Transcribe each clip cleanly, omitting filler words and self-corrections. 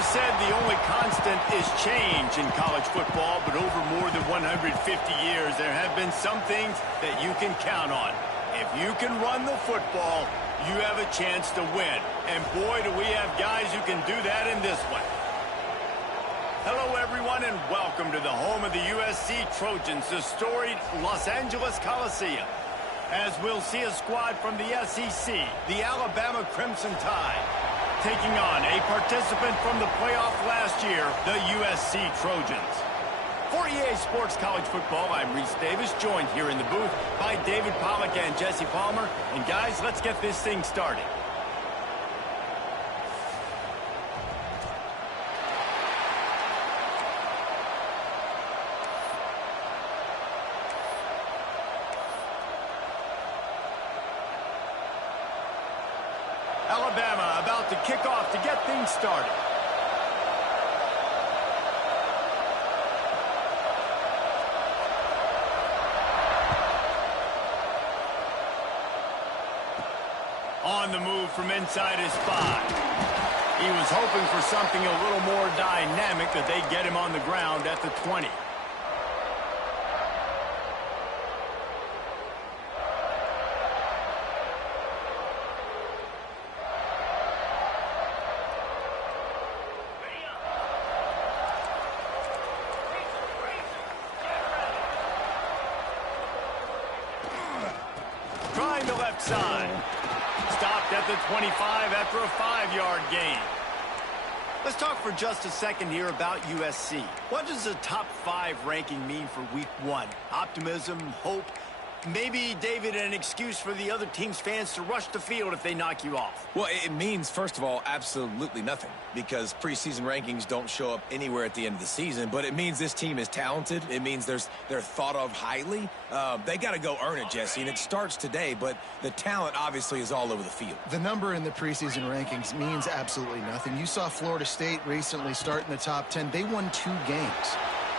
have said the only constant is change in college football, but over more than 150 years, there have been some things that you can count on. If you can run the football, you have a chance to win. And boy, do we have guys who can do that in this one. Hello, everyone, and welcome to the home of the USC Trojans, the storied Los Angeles Coliseum. As we'll see a squad from the SEC, the Alabama Crimson Tide, taking on a participant from the playoff last year, the USC Trojans. For EA Sports College Football, I'm Reese Davis, joined here in the booth by David Pollack and Jesse Palmer. And guys, let's get this thing started. Alabama about to kick off to get things started. On the move from inside his 5. He was hoping for something a little more dynamic, that they get him on the ground at the 20. Trying the left side. Stopped at the 25 after a 5-yard gain. Let's talk for just a second here about USC. What does a top 5 ranking mean for week 1? Optimism, hope, maybe, David, an excuse for the other team's fans to rush the field if they knock you off? Well, it means, first of all, absolutely nothing, because preseason rankings don't show up anywhere at the end of the season. But it means this team is talented. It means they're thought of highly. They got to go earn it, Jesse, and it starts today. But the talent, obviously, is all over the field. The number in the preseason rankings means absolutely nothing. You saw Florida State recently start in the top 10. They won 2 games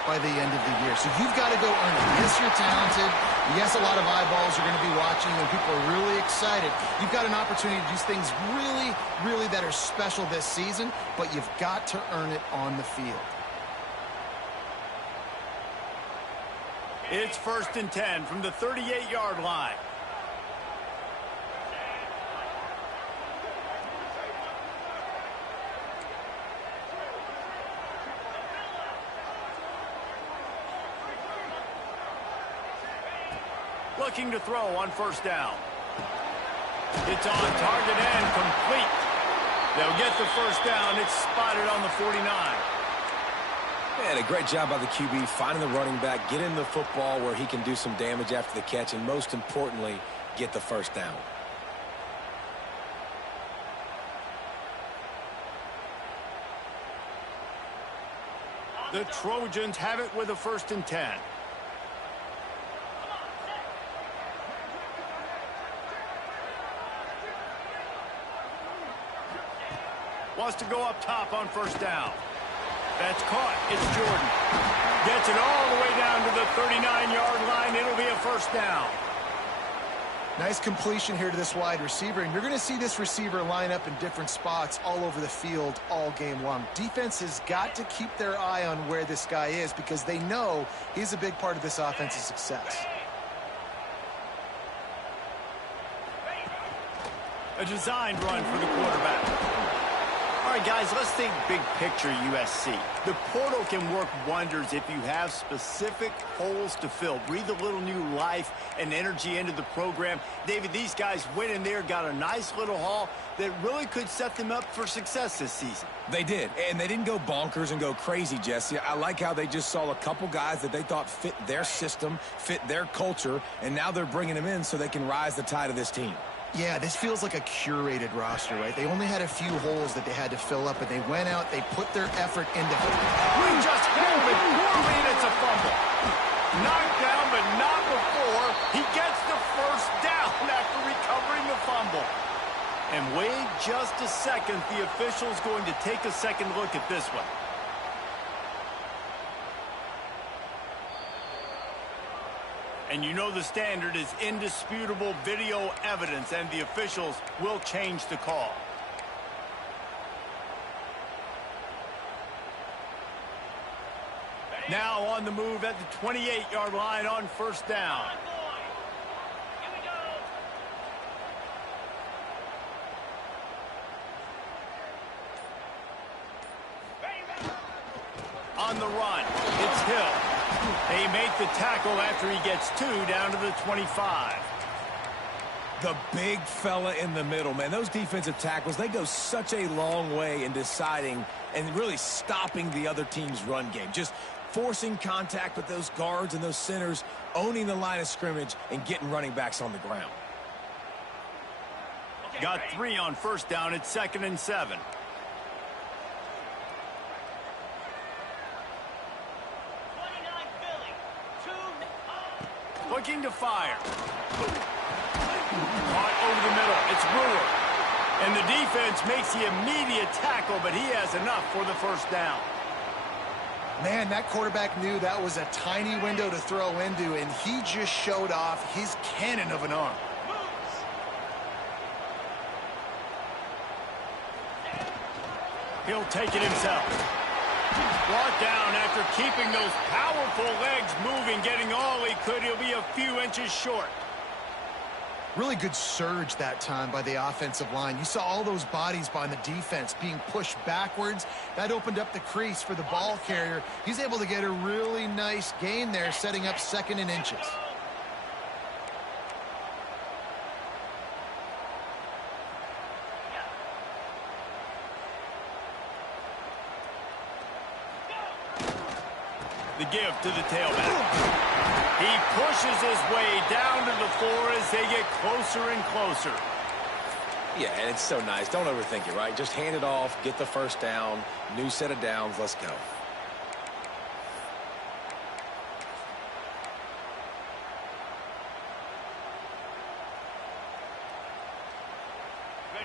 by the end of the year. So you've got to go earn it. Yes, you're talented. Yes, a lot of eyeballs are going to be watching, and people are really excited. You've got an opportunity to do things really, really that are special this season, but you've got to earn it on the field. It's 1st and 10 from the 38-yard line. Looking to throw on 1st down. It's on target and complete. They'll get the 1st down. It's spotted on the 49. Man, a great job by the QB finding the running back, getting the football where he can do some damage after the catch, and most importantly, get the 1st down. The Trojans have it with a 1st and 10. Wants to go up top on 1st down. That's caught. It's Jordan. Gets it all the way down to the 39-yard line. It'll be a 1st down. Nice completion here to this wide receiver, and you're going to see this receiver line up in different spots all over the field all game long. Defense has got to keep their eye on where this guy is, because they know he's a big part of this offense's success. A designed run for the quarterback. All right, guys, let's think big picture USC. The portal can work wonders if you have specific holes to fill. Breathe a little new life and energy into the program. David, these guys went in there, got a nice little haul that really could set them up for success this season. They did, and they didn't go bonkers and go crazy, Jesse. I like how they just saw a couple guys that they thought fit their system, fit their culture, and now they're bringing them in so they can rise the tide of this team. Yeah, this feels like a curated roster, right? They only had a few holes that they had to fill up, but they went out, they put their effort into it. We just handled it poorly, and it's a fumble. Knocked down, but not before. He gets the 1st down after recovering the fumble. And wait just a second. The official's going to take a second look at this one. And you know the standard is indisputable video evidence, and the officials will change the call. Now on the move at the 28-yard line on first down. On the run, it's Hill. They make the tackle after he gets 2 down to the 25. The big fella in the middle, man. Those defensive tackles, they go such a long way in deciding and really stopping the other team's run game. Just forcing contact with those guards and those centers, owning the line of scrimmage, and getting running backs on the ground. Got 3 on first down. It's 2nd and 7. Looking to fire. Caught over the middle. It's Brewer. And the defense makes the immediate tackle, but he has enough for the first down. Man, that quarterback knew that was a tiny window to throw into, and he just showed off his cannon of an arm. He'll take it himself. Brought down after keeping those powerful legs moving, getting all he could. He'll be a few inches short. Really good surge that time by the offensive line. You saw all those bodies by the defense being pushed backwards. That opened up the crease for the ball carrier. He's able to get a really nice gain there, setting up 2nd and inches. The give to the tailback. He pushes his way down to the floor as they get closer and closer. Yeah, and it's so nice. Don't overthink it, right? Just hand it off, get the first down, new set of downs, let's go.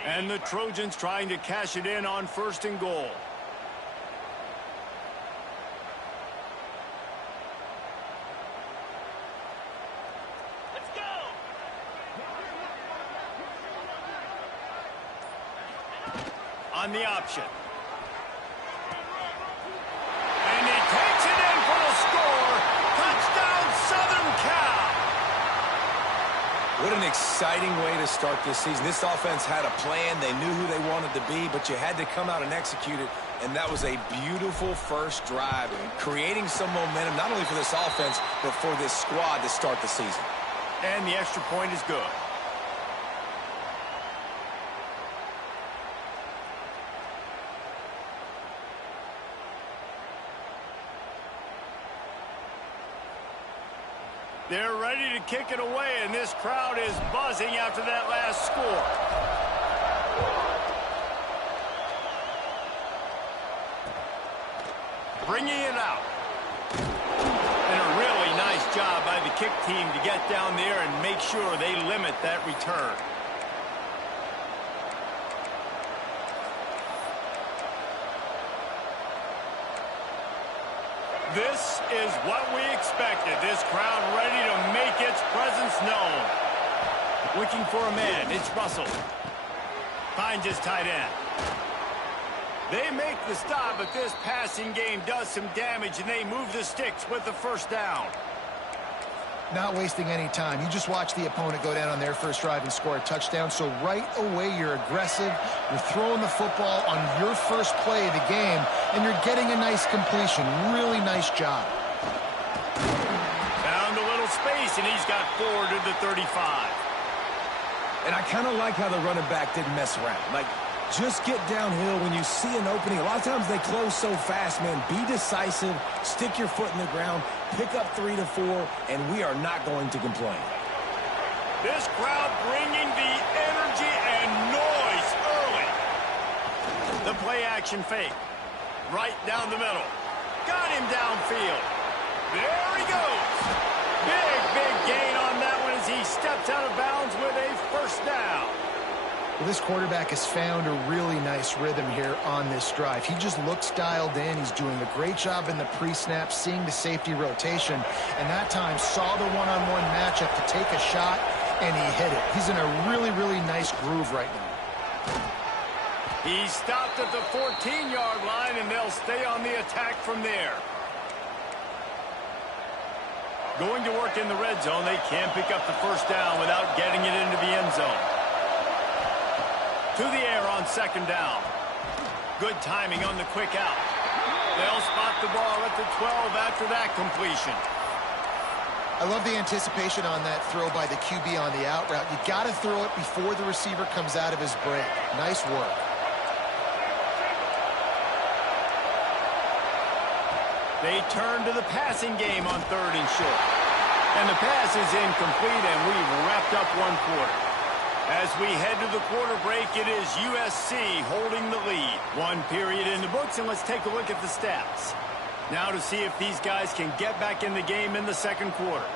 And the Trojans trying to cash it in on 1st and goal. On the option. And he takes it in for the score. Touchdown, Southern Cal. What an exciting way to start this season. This offense had a plan. They knew who they wanted to be, but you had to come out and execute it. And that was a beautiful first drive, creating some momentum, not only for this offense, but for this squad to start the season. And the extra point is good. They're ready to kick it away, and this crowd is buzzing after that last score. Bringing it out. And a really nice job by the kick team to get down there and make sure they limit that return. This is what we expected. This crowd ready to make its presence known. Looking for a man. It's Russell. Finds his tight end. They make the stop, but this passing game does some damage, and they move the sticks with the first down. Not wasting any time. You just watch the opponent go down on their first drive and score a touchdown. So right away, you're aggressive. You're throwing the football on your first play of the game, and you're getting a nice completion. Really nice job. Found a little space, and he's got 4 to the 35. And I kind of like how the running back didn't mess around. Like, just get downhill when you see an opening. A lot of times they close so fast, man. Be decisive, stick your foot in the ground, pick up 3 to 4, and we are not going to complain. This crowd bringing the energy and noise early. The play action fake. Right down the middle. Got him downfield. There he goes. Big gain on that one as he steps out of bounds with a first down. Well, this quarterback has found a really nice rhythm here on this drive. He just looks dialed in. He's doing a great job in the pre-snap, seeing the safety rotation, and that time saw the one-on-one matchup to take a shot, and he hit it. He's in a really nice groove right now. He stopped at the 14-yard line, and they'll stay on the attack from there. Going to work in the red zone, they can't pick up the first down without getting it into the end zone. To the air on second down. Good timing on the quick out. They'll spot the ball at the 12 after that completion. I love the anticipation on that throw by the QB on the out route. You got to throw it before the receiver comes out of his break. Nice work. They turn to the passing game on 3rd and short. And the pass is incomplete, and we've wrapped up one quarter. As we head to the quarter break, it is USC holding the lead. One period in the books, and let's take a look at the stats. Now to see if these guys can get back in the game in the second quarter.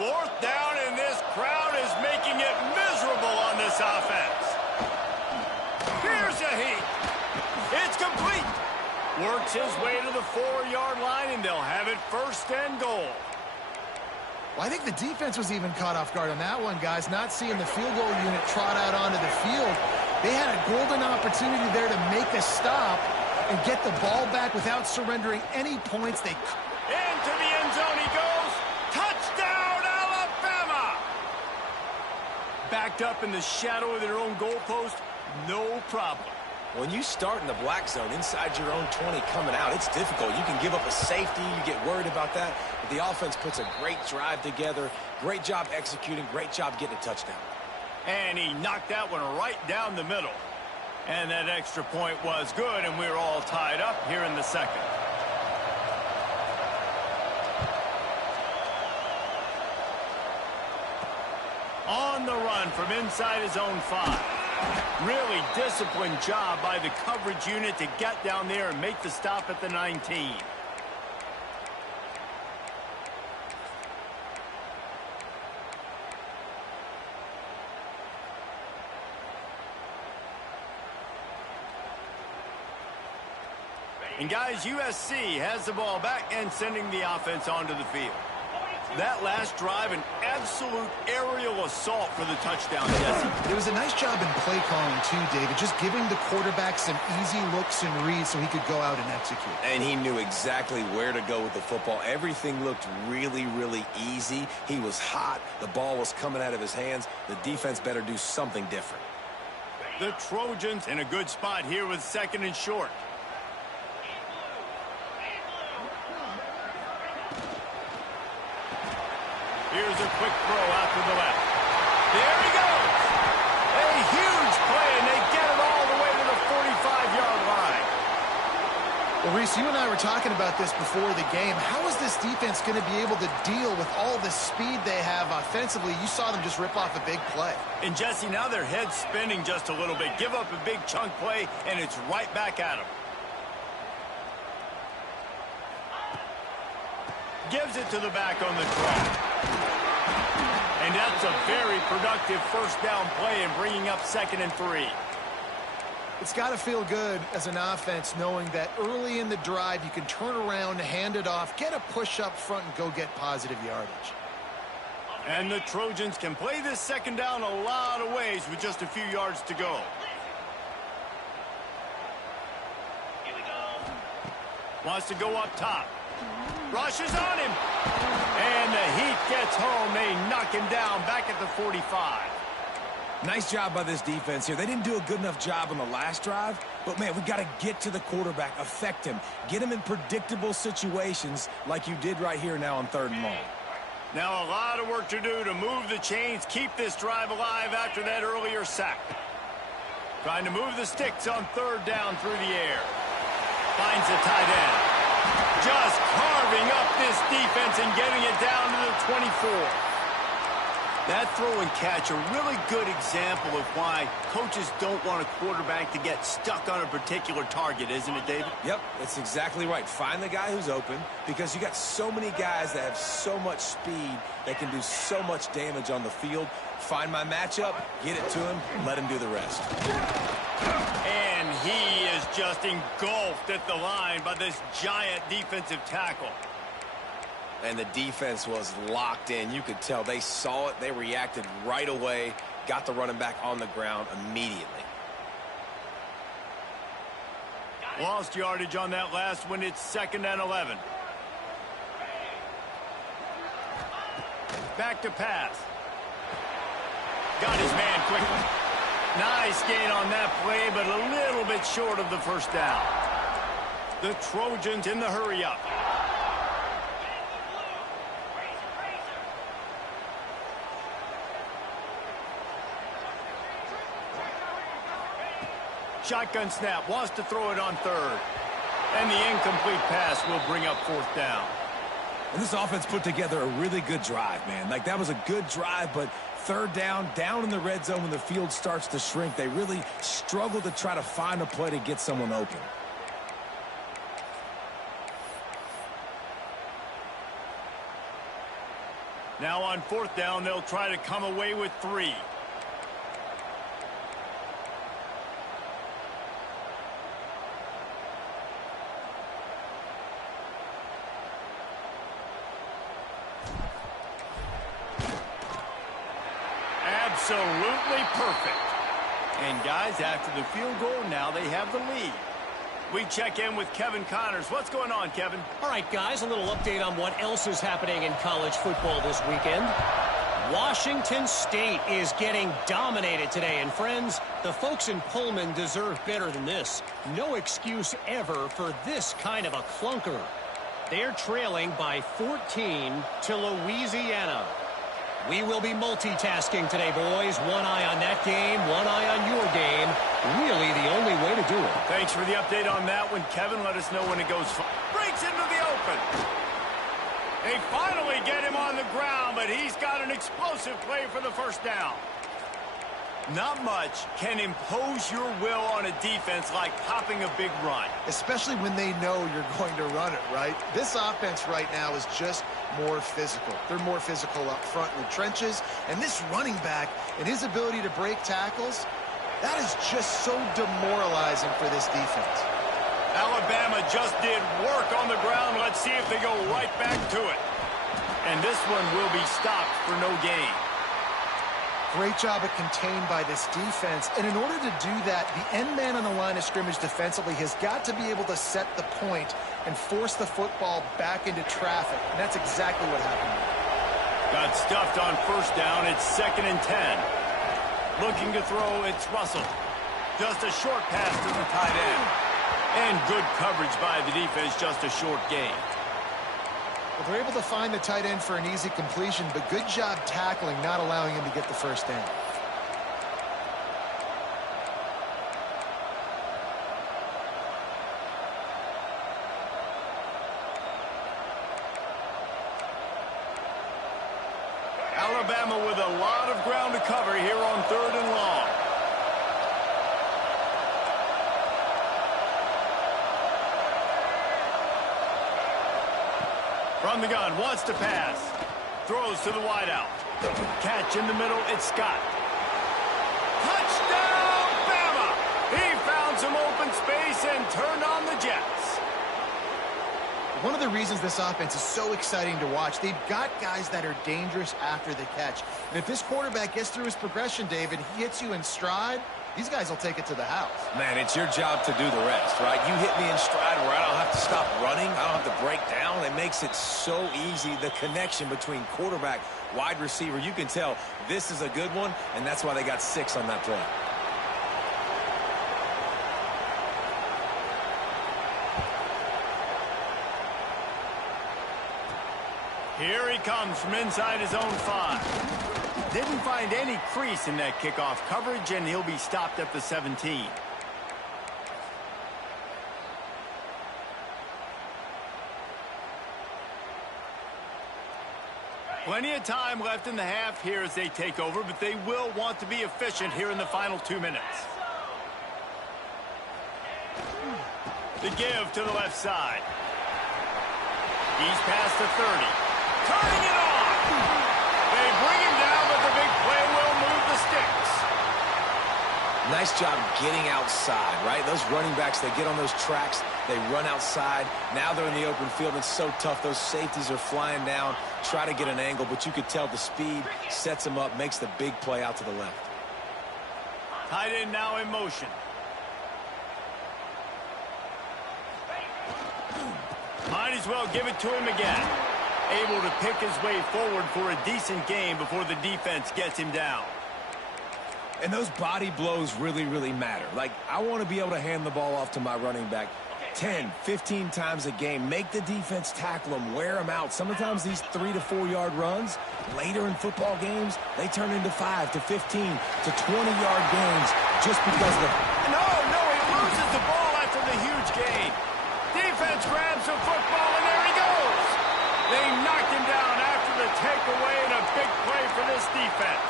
Fourth down, and this crowd is making it miserable on this offense. Here's a heat. It's complete. Works his way to the 4-yard line, and they'll have it 1st and goal. Well, I think the defense was even caught off guard on that one, guys. Not seeing the field goal unit trot out onto the field. They had a golden opportunity there to make a stop and get the ball back without surrendering any points. They into the end zone he goes. Touchdown, Alabama! Backed up in the shadow of their own goalpost, no problem. When you start in the black zone inside your own 20 coming out, it's difficult. You can give up a safety. You get worried about that. But the offense puts a great drive together. Great job executing. Great job getting a touchdown. And he knocked that one right down the middle. And that extra point was good, and we're all tied up here in the second. On the run from inside his own 5. Really disciplined job by the coverage unit to get down there and make the stop at the 19. And guys, USC has the ball back and sending the offense onto the field. That last drive, an absolute aerial assault for the touchdown, Jesse. It was a nice job in play calling, too, David, just giving the quarterback some easy looks and reads so he could go out and execute. And he knew exactly where to go with the football. Everything looked really, really easy. He was hot. The ball was coming out of his hands. The defense better do something different. The Trojans in a good spot here with 2nd and short. Here's a quick throw out to the left. There he goes. A huge play, and they get it all the way to the 45-yard line. Well, Reese, you and I were talking about this before the game. How is this defense going to be able to deal with all the speed they have offensively? You saw them just rip off a big play. And, Jesse, now their head's spinning just a little bit. Give up a big chunk play, and it's right back at them. Gives it to the back on the draw. And that's a very productive first down play and bringing up 2nd and 3. It's got to feel good as an offense knowing that early in the drive you can turn around, hand it off, get a push up front, and go get positive yardage. And the Trojans can play this 2nd down a lot of ways with just a few yards to go. Here we go. Wants to go up top. Rushes on him. And the heat gets home. They knock him down back at the 45. Nice job by this defense here. They didn't do a good enough job on the last drive, but, man, we got to get to the quarterback, affect him, get him in predictable situations like you did right here now on 3rd and long. Now a lot of work to do to move the chains, keep this drive alive after that earlier sack. Trying to move the sticks on 3rd down through the air. Finds the tight end. Just carving up this defense and getting it down to the 24. That throw and catch, a really good example of why coaches don't want a quarterback to get stuck on a particular target, isn't it, David? Yep, that's exactly right. Find the guy who's open, because you got so many guys that have so much speed that can do so much damage on the field. Find my matchup, get it to him, let him do the rest. And he is just engulfed at the line by this giant defensive tackle. And the defense was locked in. You could tell they saw it. They reacted right away, got the running back on the ground immediately. Lost yardage on that last one. It's 2nd and 11. Back to pass. Got his man quickly. Nice gain on that play, but a little bit short of the 1st down. The Trojans in the hurry up. Shotgun snap, wants to throw it on 3rd. And the incomplete pass will bring up 4th down. And this offense put together a really good drive, man. Like, that was a good drive, but 3rd down in the red zone when the field starts to shrink, they really struggle to try to find a play to get someone open. Now on 4th down, they'll try to come away with 3. Absolutely perfect. And guys, after the field goal, now they have the lead. We check in with Kevin Connors. What's going on, Kevin? All right, guys, a little update on what else is happening in college football this weekend. Washington State is getting dominated today. And friends, the folks in Pullman deserve better than this. No excuse ever for this kind of a clunker. They're trailing by 14 to Louisiana. We will be multitasking today, boys. One eye on that game, one eye on your game. Really the only way to do it. Thanks for the update on that one, Kevin. Let us know when it goes. Breaks into the open. They finally get him on the ground, but he's got an explosive play for the 1st down. Not much can impose your will on a defense like popping a big run. Especially when they know you're going to run it, right? This offense right now is just more physical. They're more physical up front in the trenches. And this running back and his ability to break tackles, that is just so demoralizing for this defense. Alabama just did work on the ground. Let's see if they go right back to it. And this one will be stopped for no gain. Great job of contained by this defense. And in order to do that, the end man on the line of scrimmage defensively has got to be able to set the point and force the football back into traffic. And that's exactly what happened. Got stuffed on 1st down. It's 2nd and 10. Looking to throw, it's Russell. Just a short pass to the tight end. And good coverage by the defense, just a short gain. Well, they're able to find the tight end for an easy completion, but good job tackling, not allowing him to get the 1st down. Alabama with a lot of ground to cover here on 3rd and long. From the gun, wants to pass. Throws to the wideout. Catch in the middle, it's Scott. Touchdown, Bama! He found some open space and turned on the Jets. One of the reasons this offense is so exciting to watch, they've got guys that are dangerous after the catch. And if this quarterback gets through his progression, David, he hits you in stride, these guys will take it to the house. Man, it's your job to do the rest, right? You hit me in stride where I don't have to stop running. I don't have to break down. It makes it so easy, the connection between quarterback, wide receiver. You can tell this is a good one, and that's why they got 6 on that play. Here he comes from inside his own 5. Didn't find any crease in that kickoff coverage, and he'll be stopped at the 17. Plenty of time left in the half here as they take over, but they will want to be efficient here in the final 2 minutes. The give to the left side. He's past the 30. Turning it on! They bring him down, but the big play will move the sticks. Nice job getting outside, right? Those running backs, they get on those tracks, they run outside. Now they're in the open field. It's so tough. Those safeties are flying down, try to get an angle, but you could tell the speed sets them up, makes the big play out to the left. Tight end now in motion. Might as well give it to him again. Able to pick his way forward for a decent game before the defense gets him down. And those body blows really, really matter. Like, I want to be able to hand the ball off to my running back 10, 15 times a game. Make the defense tackle them, wear them out. Sometimes these 3 to 4 yard runs, later in football games, they turn into 5 to 15 to 20-yard games just because of the... No, he loses the ball after the huge gain. Defense grabs the football, and there he goes. They knocked him down after the takeaway, and a big play for this defense.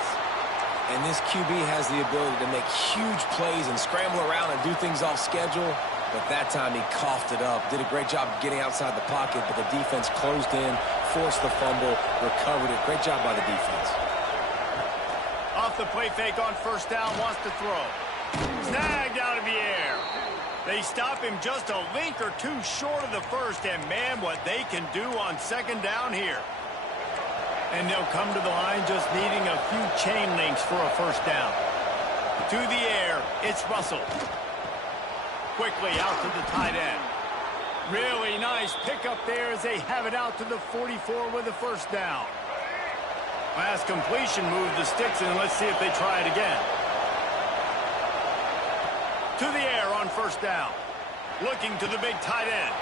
And this QB has the ability to make huge plays and scramble around and do things off schedule. But that time he coughed it up. Did a great job getting outside the pocket, but the defense closed in, forced the fumble, recovered it. Great job by the defense. Off the play fake on first down, wants to throw. Snagged out of the air. They stop him just a link or two short of the first, and man, what they can do on second down here. And they'll come to the line just needing a few chain links for a first down. To the air, it's Russell. Quickly out to the tight end. Really nice pickup there as they have it out to the 44 with a first down. Last completion moved the sticks, and let's see if they try it again. To the air on first down. Looking to the big tight end.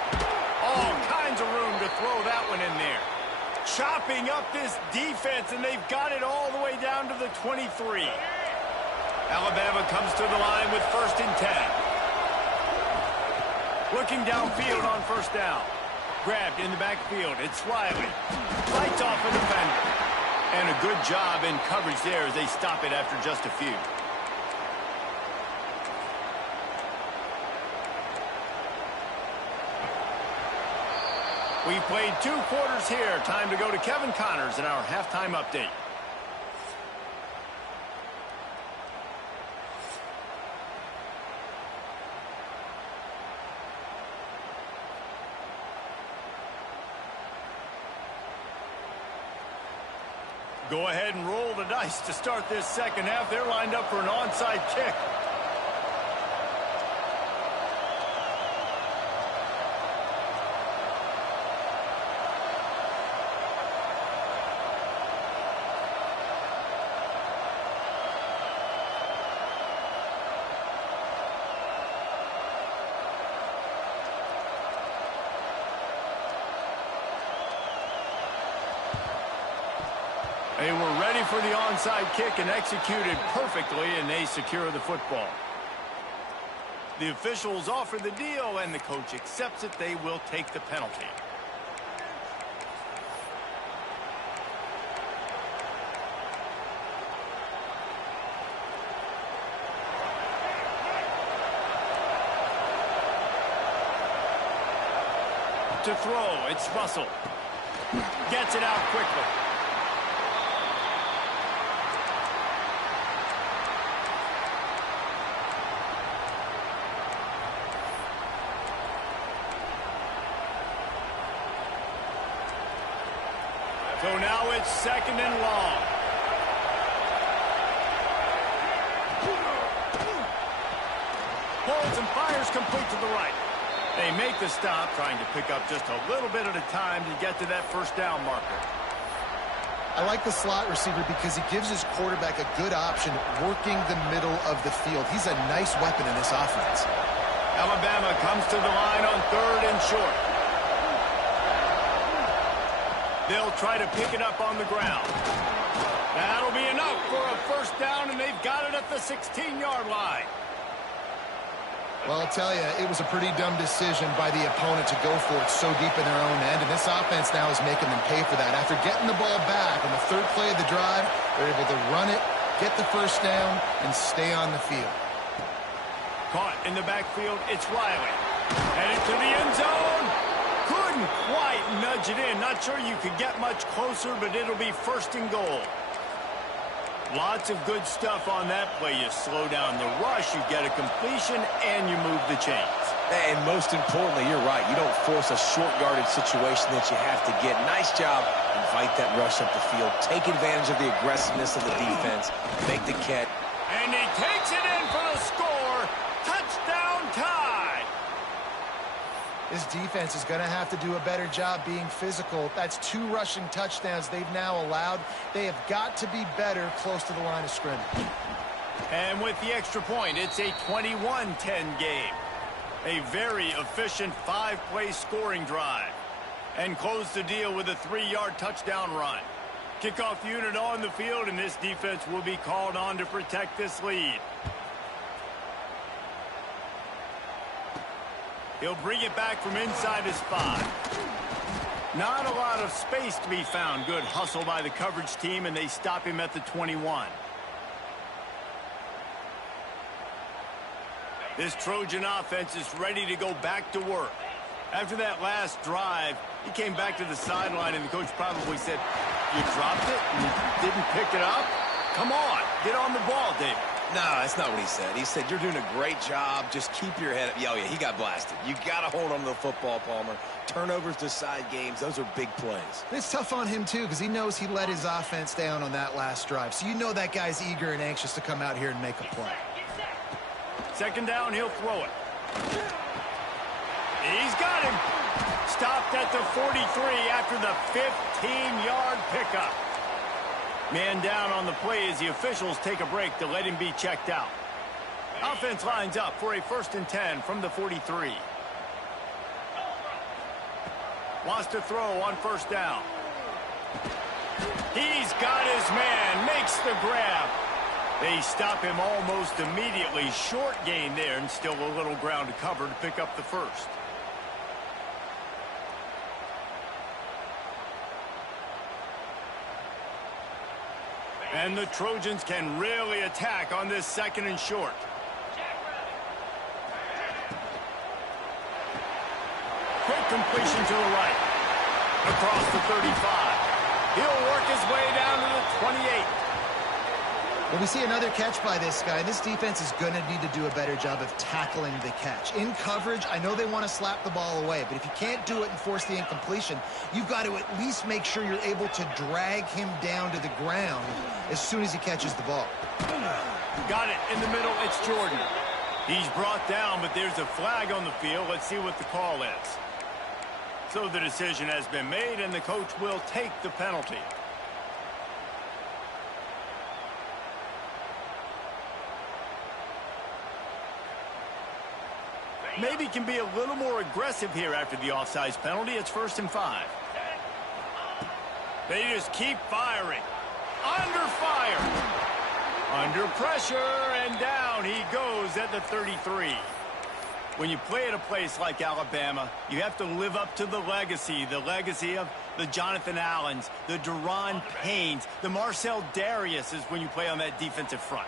All kinds of room to throw that one in there. Chopping up this defense, and they've got it all the way down to the 23. Alabama comes to the line with 1st and 10. Looking downfield on first down. Grabbed in the backfield. It's Riley. Fights off a defender. And a good job in coverage there as they stop it after just a few. We've played 2 quarters here. Time to go to Kevin Connors in our halftime update. Go ahead and roll the dice to start this second half. They're lined up for an onside kick. They were ready for the onside kick and executed perfectly, and they secure the football. The officials offer the deal, and the coach accepts it. They will take the penalty. To throw, it's Russell. Gets it out quickly. So now it's 2nd and long. Holds and fires complete to the right. They make the stop, trying to pick up just a little bit at a time to get to that first down marker. I like the slot receiver because he gives his quarterback a good option working the middle of the field. He's a nice weapon in this offense. Alabama comes to the line on 3rd and short. They'll try to pick it up on the ground. That'll be enough for a first down, and they've got it at the 16-yard line. Well, I'll tell you, it was a pretty dumb decision by the opponent to go for it so deep in their own end, and this offense now is making them pay for that. After getting the ball back on the 3rd play of the drive, they're able to run it, get the first down, and stay on the field. Caught in the backfield, it's Riley. Headed to the end zone. Couldn't quite nudge it in. Not sure you could get much closer, but it'll be 1st and goal. Lots of good stuff on that play. You slow down the rush, you get a completion, and you move the chains. And most importantly, you're right. You don't force a short yardage situation that you have to get. Nice job. Invite that rush up the field. Take advantage of the aggressiveness of the defense. Make the catch. And he takes it in for the score. Touchdown tie. This defense is going to have to do a better job being physical. That's 2 rushing touchdowns they've now allowed. They have got to be better close to the line of scrimmage. And with the extra point, it's a 21-10 game. A very efficient 5-play scoring drive. And close the deal with a 3-yard touchdown run. Kickoff unit on the field, and this defense will be called on to protect this lead. He'll bring it back from inside his 5. Not a lot of space to be found. Good hustle by the coverage team, and they stop him at the 21. This Trojan offense is ready to go back to work. After that last drive, he came back to the sideline, and the coach probably said, "You dropped it and you didn't pick it up? Come on, get on the ball, David." No, that's not what he said. He said, "You're doing a great job. Just keep your head up." Oh, yeah, he got blasted. You got to hold on to the football, Palmer. Turnovers decide games. Those are big plays. It's tough on him, too, because he knows he let his offense down on that last drive. So you know that guy's eager and anxious to come out here and make a play. 2nd down, he'll throw it. He's got him. Stopped at the 43 after the 15-yard pickup. Man down on the play as the officials take a break to let him be checked out. Offense lines up for a 1st and 10 from the 43. Wants to throw on 1st down. He's got his man, makes the grab. They stop him almost immediately. Short gain there, and still a little ground to cover to pick up the 1st. And the Trojans can really attack on this 2nd and short. Quick completion to the right. Across the 35. He'll work his way down to the 28. Well, we see another catch by this guy. This defense is going to need to do a better job of tackling the catch. In coverage, I know they want to slap the ball away, but if you can't do it and force the incompletion, you've got to at least make sure you're able to drag him down to the ground as soon as he catches the ball. Got it in the middle. It's Jordan. He's brought down, but there's a flag on the field. Let's see what the call is. So the decision has been made, and the coach will take the penalty. Maybe can be a little more aggressive here after the offsides penalty. It's 1st and 5. They just keep firing. Under fire. Under pressure, and down he goes at the 33. When you play at a place like Alabama, you have to live up to the legacy of the Jonathan Allens, the Deron Paynes, the Marcel Dariuses when you play on that defensive front.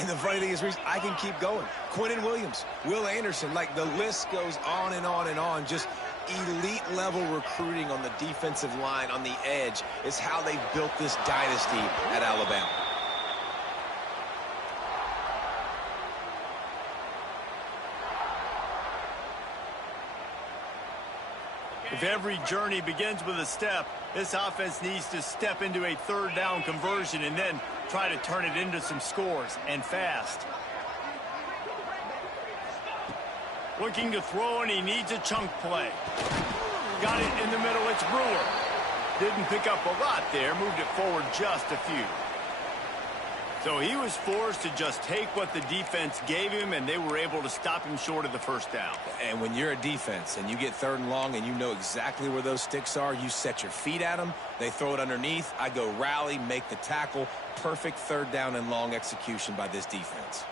And the funny thing is, Reese, I can keep going. Quentin Williams, Will Anderson, like the list goes on and on and on. Just elite-level recruiting on the defensive line, on the edge, is how they built this dynasty at Alabama. If every journey begins with a step, this offense needs to step into a 3rd down conversion and then try to turn it into some scores, and fast. Looking to throw, and he needs a chunk play. Got it in the middle. It's Brewer. Didn't pick up a lot there. Moved it forward just a few. So he was forced to just take what the defense gave him, and they were able to stop him short of the first down. And when you're a defense and you get 3rd and long and you know exactly where those sticks are, you set your feet at them, they throw it underneath, I go rally, make the tackle. Perfect 3rd down and long execution by this defense.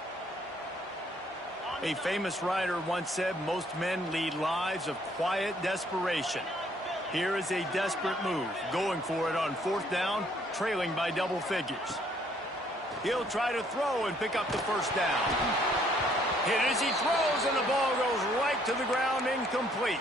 A famous writer once said, most men lead lives of quiet desperation. Here is a desperate move, going for it on 4th down, trailing by double figures. He'll try to throw and pick up the first down. Hit as he throws, and the ball goes right to the ground, incomplete.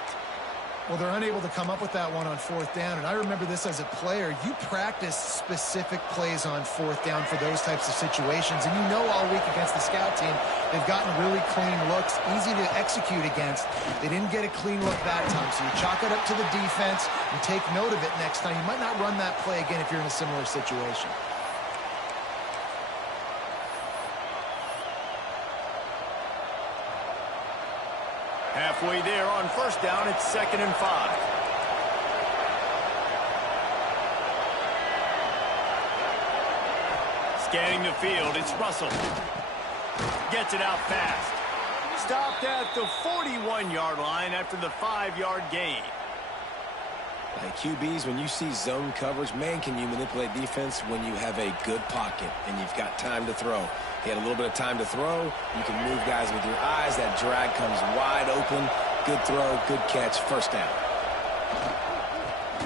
Well, they're unable to come up with that one on 4th down, and I remember this as a player. You practice specific plays on 4th down for those types of situations, and you know all week against the scout team, they've gotten really clean looks, easy to execute against. They didn't get a clean look that time, so you chalk it up to the defense and take note of it next time. You might not run that play again if you're in a similar situation. Halfway there on 1st down, it's 2nd and 5. Scanning the field, it's Russell. Gets it out fast. Stopped at the 41-yard line after the 5-yard gain. And QBs, when you see zone coverage, man, can you manipulate defense when you have a good pocket and you've got time to throw. He had a little bit of time to throw. You can move guys with your eyes. That drag comes wide open. Good throw, good catch, 1st down.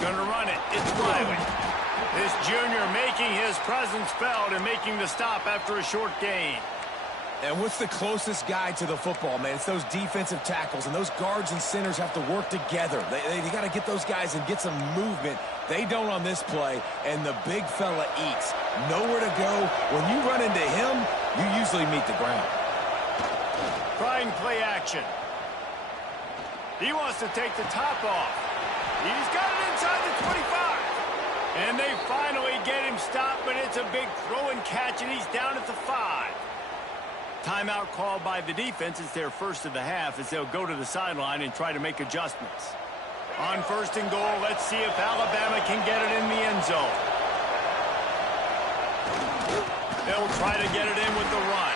Gonna run it. It's Riley. This junior making his presence felt and making the stop after a short gain. And what's the closest guy to the football, man? It's those defensive tackles, and those guards and centers have to work together. They got to get those guys and get some movement. They don't on this play, and the big fella eats. Nowhere to go. When you run into him, you usually meet the ground. Trying play action. He wants to take the top off. He's got it inside the 25. And they finally get him stopped, but it's a big throw and catch, and he's down at the 5. Timeout called by the defense. It's their first of the half as they'll go to the sideline and try to make adjustments. On 1st and goal, let's see if Alabama can get it in the end zone. They'll try to get it in with the run.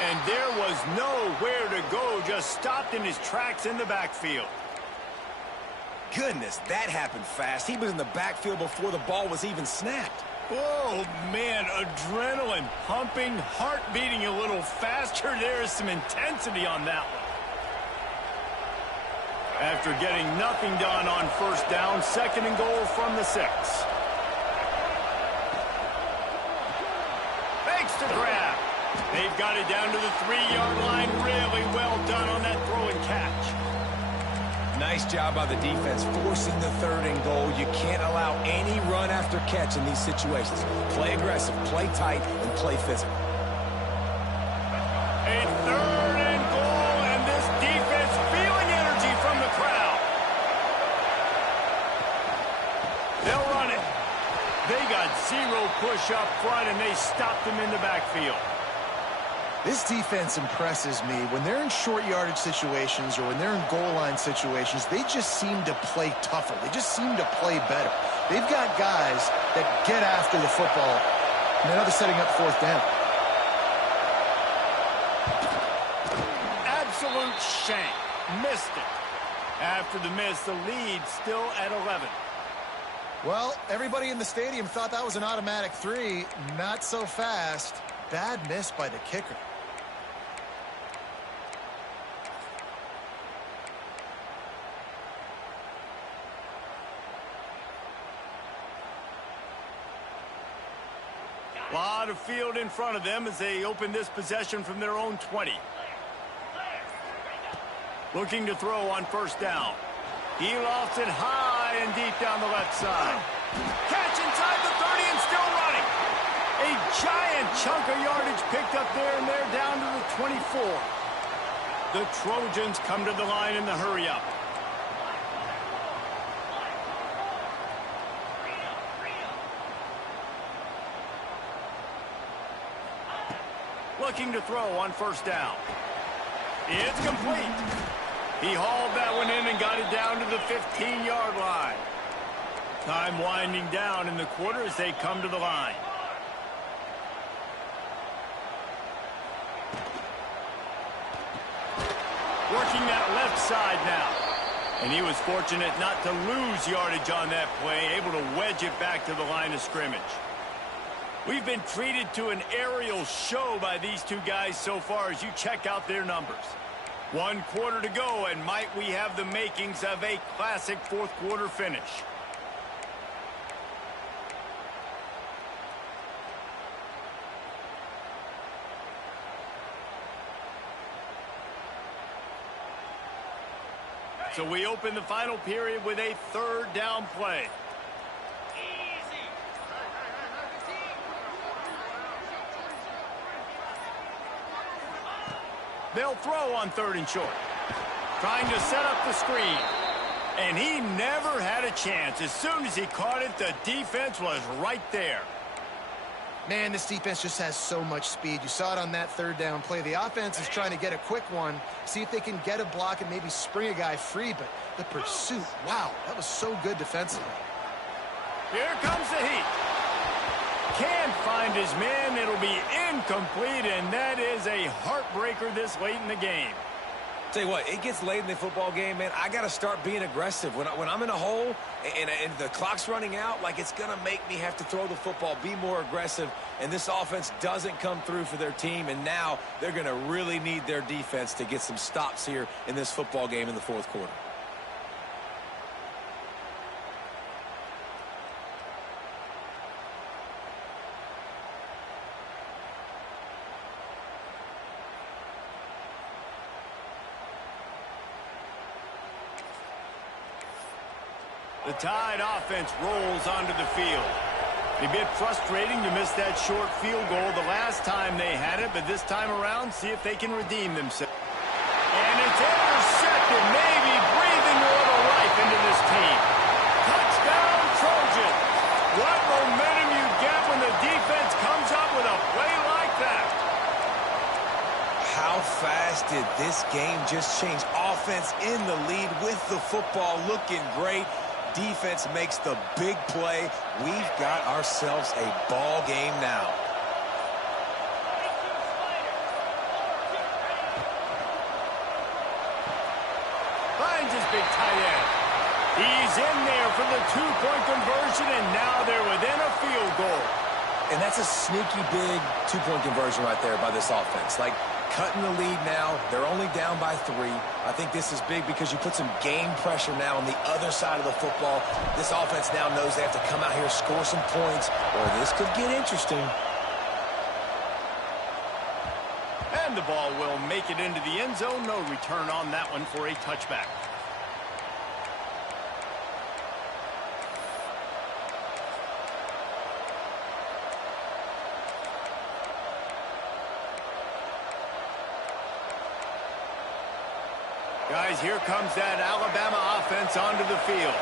And there was nowhere to go, just stopped in his tracks in the backfield. Goodness, that happened fast. He was in the backfield before the ball was even snapped. Oh, man, adrenaline pumping, heart beating a little faster. There is some intensity on that one. After getting nothing done on 1st down, 2nd and goal from the 6. Fakes to grab. They've got it down to the 3-yard line. Really well done on that throw and catch. Nice job by the defense forcing the 3rd and goal. You can't allow any run after catch in these situations. Play aggressive, play tight, and play physical. A 3rd and goal, and this defense feeling energy from the crowd. They'll run it. They got 0 push up front, and they stopped them in the backfield. This defense impresses me. When they're in short yardage situations or when they're in goal line situations, they just seem to play tougher. They just seem to play better. They've got guys that get after the football. And now they're setting up 4th down. Absolute shank. Missed it. After the miss, the lead still at 11. Well, everybody in the stadium thought that was an automatic 3. Not so fast. Bad miss by the kicker. A lot of field in front of them as they open this possession from their own 20. Looking to throw on 1st down. He lofts it high and deep down the left side. Catch inside the 30 and still running. A giant chunk of yardage picked up there, and they're down to the 24. The Trojans come to the line in the hurry-up. Looking to throw on 1st down. It's complete. He hauled that one in and got it down to the 15-yard line. Time winding down in the quarter as they come to the line. Working that left side now. And he was fortunate not to lose yardage on that play, able to wedge it back to the line of scrimmage. We've been treated to an aerial show by these two guys so far as you check out their numbers. 1 quarter to go, and might we have the makings of a classic fourth quarter finish. So we open the final period with a 3rd down play. They'll throw on 3rd and short. Trying to set up the screen. And he never had a chance. As soon as he caught it, the defense was right there. Man, this defense just has so much speed. You saw it on that 3rd down play. The offense is trying to get a quick one, see if they can get a block and maybe spring a guy free, but the pursuit, wow, that was so good defensively. Here comes the heat. Can't find his man. It'll be incomplete, and that is a heartbreaker this late in the game. Tell you what, it gets late in the football game, man. I got to start being aggressive. When I'm in a hole and the clock's running out, like, it's going to make me have to throw the football, be more aggressive, and this offense doesn't come through for their team, and now they're going to really need their defense to get some stops here in this football game in the 4th quarter. The Tide offense rolls onto the field. A bit frustrating to miss that short field goal the last time they had it, but this time around, see if they can redeem themselves. And it's intercepted, maybe breathing a little life into this team. Touchdown, Trojan. What momentum you get when the defense comes up with a play like that. How fast did this game just change? Offense in the lead with the football, looking great. Defense makes the big play. We've got ourselves a ball game now. Finds his big tight end. He's in there for the 2-point conversion, and now they're within a field goal. And that's a sneaky big 2-point conversion right there by this offense. Like, cutting the lead now. They're only down by 3. I think this is big because you put some game pressure now on the other side of the football. This offense now knows they have to come out here, score some points, or this could get interesting. And the ball will make it into the end zone. No return on that one for a touchback. Guys, here comes that Alabama offense onto the field.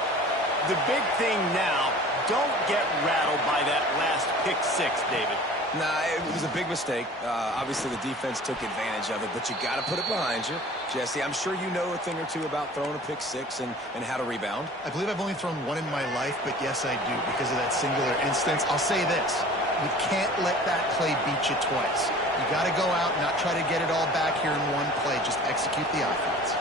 The big thing now, don't get rattled by that last pick 6, David. Nah, it was a big mistake. Obviously, the defense took advantage of it, but you got to put it behind you. Jesse, I'm sure you know a thing or two about throwing a pick 6 and how to rebound. I believe I've only thrown one in my life, but yes, I do, because of that singular instance. I'll say this. You can't let that play beat you twice. You got to go out and not try to get it all back here in one play. Just execute the offense.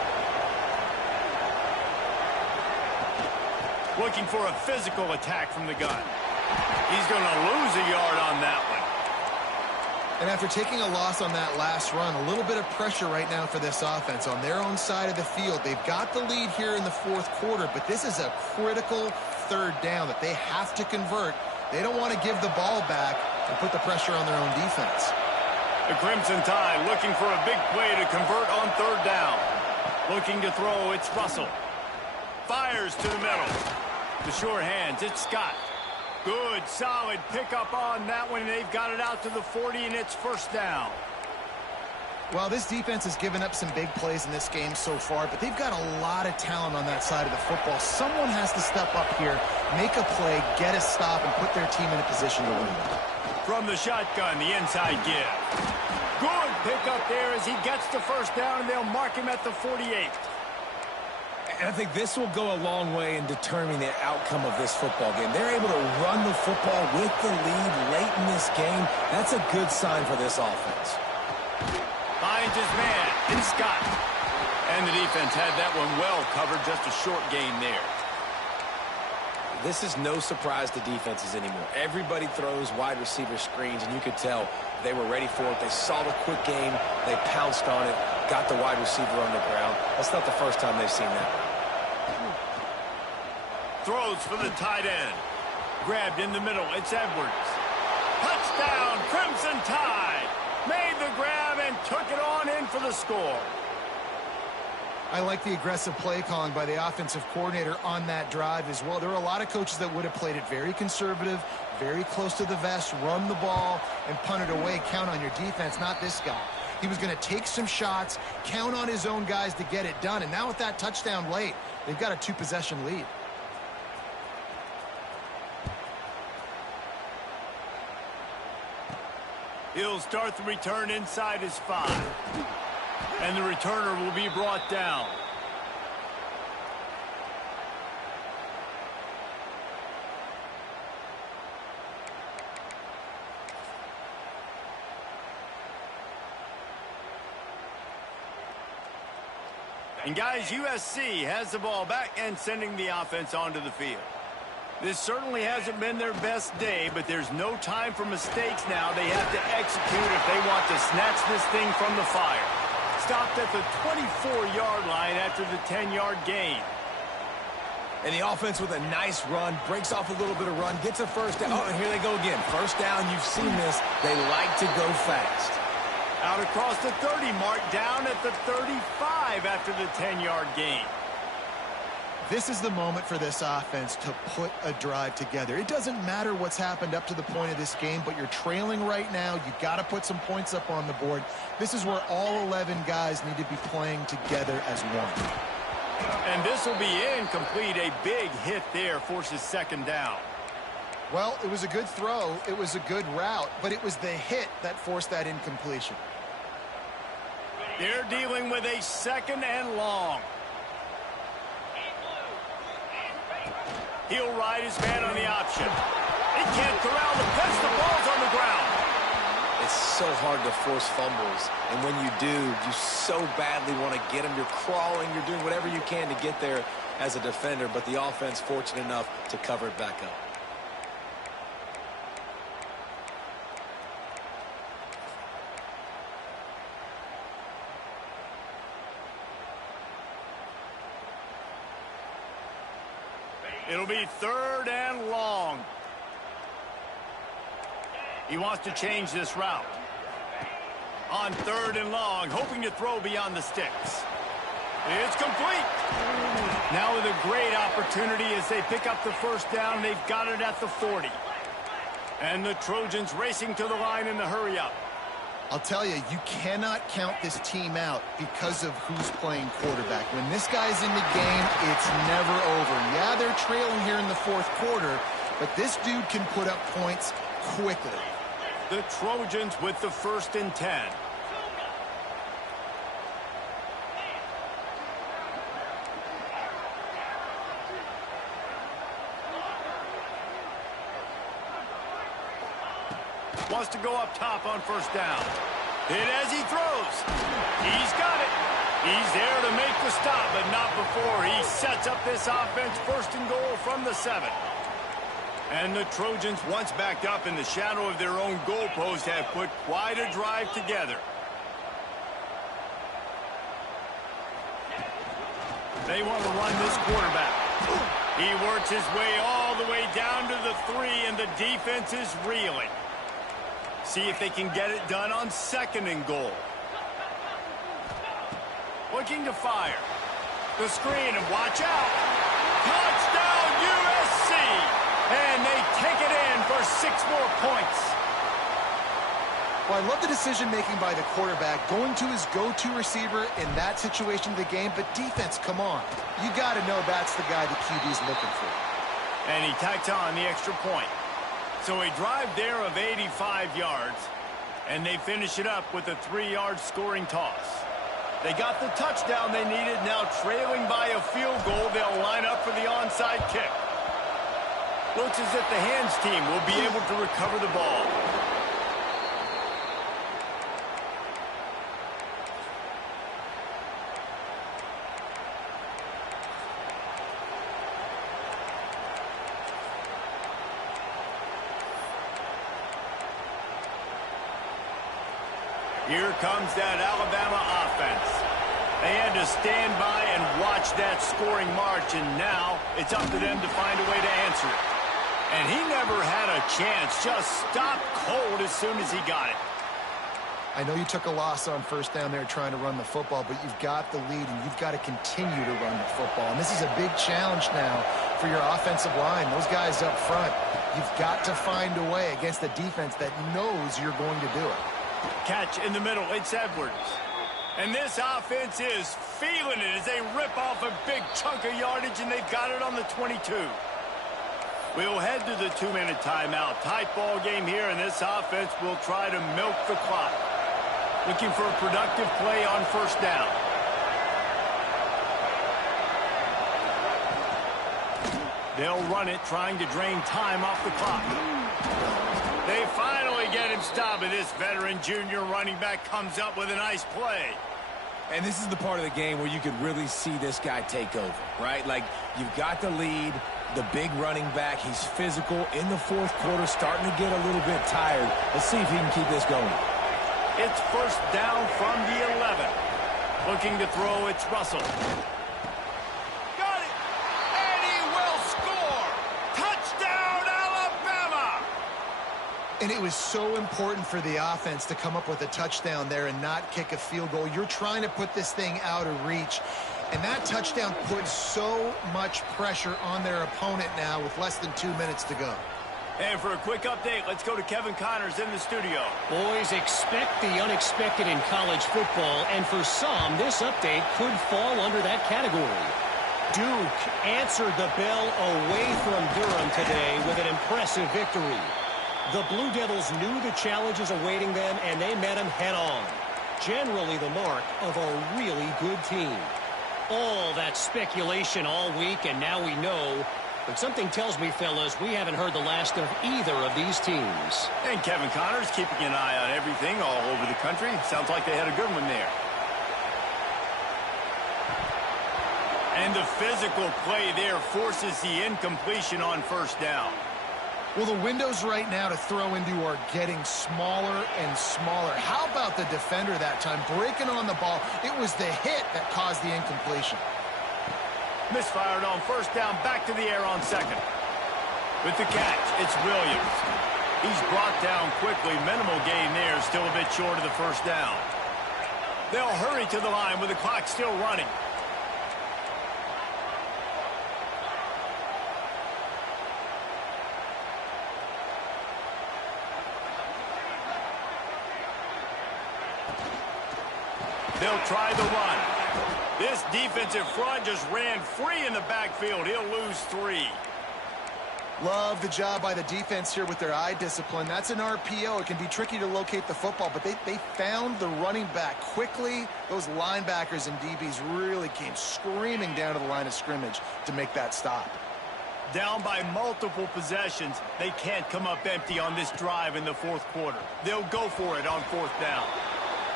Looking for a physical attack from the gun. He's going to lose a yard on that one. And after taking a loss on that last run, a little bit of pressure right now for this offense on their own side of the field. They've got the lead here in the 4th quarter, but this is a critical 3rd down that they have to convert. They don't want to give the ball back and put the pressure on their own defense. The Crimson Tide looking for a big play to convert on 3rd down. Looking to throw, it's Russell. Fires to the middle. The sure hands, it's Scott. Good, solid pickup on that one. They've got it out to the 40, and it's 1st down. Well, this defense has given up some big plays in this game so far, but they've got a lot of talent on that side of the football. Someone has to step up here, make a play, get a stop, and put their team in a position to win. From the shotgun, the inside give. Good pickup there as he gets the 1st down, and they'll mark him at the 48. And I think this will go a long way in determining the outcome of this football game. They're able to run the football with the lead late in this game. That's a good sign for this offense. Finds his man. It's Scott. And the defense had that one well covered. Just a short gain there. This is no surprise to defenses anymore. Everybody throws wide receiver screens, and you could tell they were ready for it. They saw the quick game. They pounced on it, got the wide receiver on the ground. That's not the first time they've seen that. Throws for the tight end. Grabbed in the middle. It's Edwards. Touchdown, Crimson Tide. Made the grab and took it on in for the score. I like the aggressive play calling by the offensive coordinator on that drive as well. There are a lot of coaches that would have played it very conservative, very close to the vest, run the ball, and punt it away. Count on your defense, not this guy. He was going to take some shots, count on his own guys to get it done. And now with that touchdown late, they've got a two-possession lead. He'll start the return inside his 5. And the returner will be brought down. And guys, USC has the ball back and sending the offense onto the field. This certainly hasn't been their best day, but there's no time for mistakes now. They have to execute if they want to snatch this thing from the fire. Stopped at the 24-yard line after the 10-yard gain. And the offense with a nice run, breaks off a little bit of run, gets a first down. Oh, and here they go again. First down, you've seen this. They like to go fast. Out across the 30 mark, down at the 35 after the 10-yard gain. This is the moment for this offense to put a drive together. It doesn't matter what's happened up to the point of this game, but you're trailing right now. You've got to put some points up on the board. This is where all 11 guys need to be playing together as one. And this will be incomplete. A big hit there forces second down. Well, it was a good throw. It was a good route, but it was the hit that forced that incompletion. They're dealing with a second and long. He'll ride his man on the option. He can't corral the pitch. The ball's on the ground. It's so hard to force fumbles. And when you do, you so badly want to get them. You're crawling. You're doing whatever you can to get there as a defender. But the offense fortunate enough to cover it back up. It'll be third and long. He wants to change this route. On third and long, hoping to throw beyond the sticks. It's complete. Now with a great opportunity as they pick up the first down. They've got it at the 40. And the Trojans racing to the line in the hurry up. I'll tell you, you cannot count this team out because of who's playing quarterback. When this guy's in the game, it's never over. Yeah, they're trailing here in the fourth quarter, but this dude can put up points quickly. The Trojans with the 1st and 10. Wants to go up top on first down. Hit as he throws. He's got it. He's there to make the stop, but not before he sets up this offense. 1st and goal from the 7. And the Trojans, once backed up in the shadow of their own goalpost, have put quite a drive together. They want to run this quarterback. He works his way all the way down to the 3, and the defense is reeling. See if they can get it done on 2nd and goal. Looking to fire. The screen, and watch out. Touchdown, USC! And they take it in for 6 more points. Well, I love the decision-making by the quarterback, going to his go-to receiver in that situation of the game. But defense, come on. You got to know that's the guy the QB's looking for. And he tacks on the extra point. So a drive there of 85 yards, and they finish it up with a 3-yard scoring toss. They got the touchdown they needed. Now trailing by a field goal, they'll line up for the onside kick. Looks as if the hands team will be able to recover the ball. Here comes that Alabama offense. They had to stand by and watch that scoring march, and now it's up to them to find a way to answer it. And he never had a chance, just stopped cold as soon as he got it. I know you took a loss on first down there trying to run the football, but you've got the lead, and you've got to continue to run the football. And this is a big challenge now for your offensive line. Those guys up front, you've got to find a way against the defense that knows you're going to do it. Catch in the middle, it's Edwards. And this offense is feeling it as they rip off a big chunk of yardage, and they've got it on the 22. We'll head to the 2-minute timeout. Tight ball game here, and this offense will try to milk the clock. Looking for a productive play on first down. They'll run it, trying to drain time off the clock. They finally get him stopped, and this veteran junior running back comes up with a nice play. And this is the part of the game where you could really see this guy take over, right? Like, you've got the lead, the big running back. He's physical in the fourth quarter, starting to get a little bit tired. Let's see if he can keep this going. It's first down from the 11. Looking to throw, it's Russell. Got it! And he will score! Touchdown, Alabama! And it was so important for the offense to come up with a touchdown there and not kick a field goal. You're trying to put this thing out of reach. And that touchdown put so much pressure on their opponent now with less than 2 minutes to go. And for a quick update, let's go to Kevin Connors in the studio. Boys, expect the unexpected in college football, and for some, this update could fall under that category. Duke answered the bell away from Durham today with an impressive victory. The Blue Devils knew the challenges awaiting them, and they met them head-on. Generally the mark of a really good team. All that speculation all week, and now we know. But something tells me, fellas, we haven't heard the last of either of these teams. And Kevin Connors keeping an eye on everything all over the country. Sounds like they had a good one there. And the physical play there forces the incompletion on first down. Well, the windows right now to throw into are getting smaller and smaller. How about the defender that time breaking on the ball? It was the hit that caused the incompletion. Misfired on first down, back to the air on second. With the catch, it's Williams. He's brought down quickly. Minimal gain there, still a bit short of the first down. They'll hurry to the line with the clock still running. They'll try the run. This defensive front just ran free in the backfield. He'll lose 3. Love the job by the defense here with their eye discipline. That's an RPO. It can be tricky to locate the football, but they found the running back quickly. Those linebackers and DBs really came screaming down to the line of scrimmage to make that stop. Down by multiple possessions, they can't come up empty on this drive in the fourth quarter. They'll go for it on fourth down.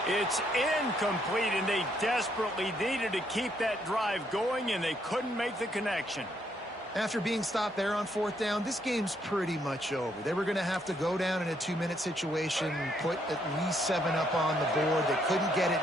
It's incomplete, and they desperately needed to keep that drive going, and they couldn't make the connection. After being stopped there on fourth down, this game's pretty much over. They were going to have to go down in a 2-minute situation, put at least 7 up on the board. They couldn't get it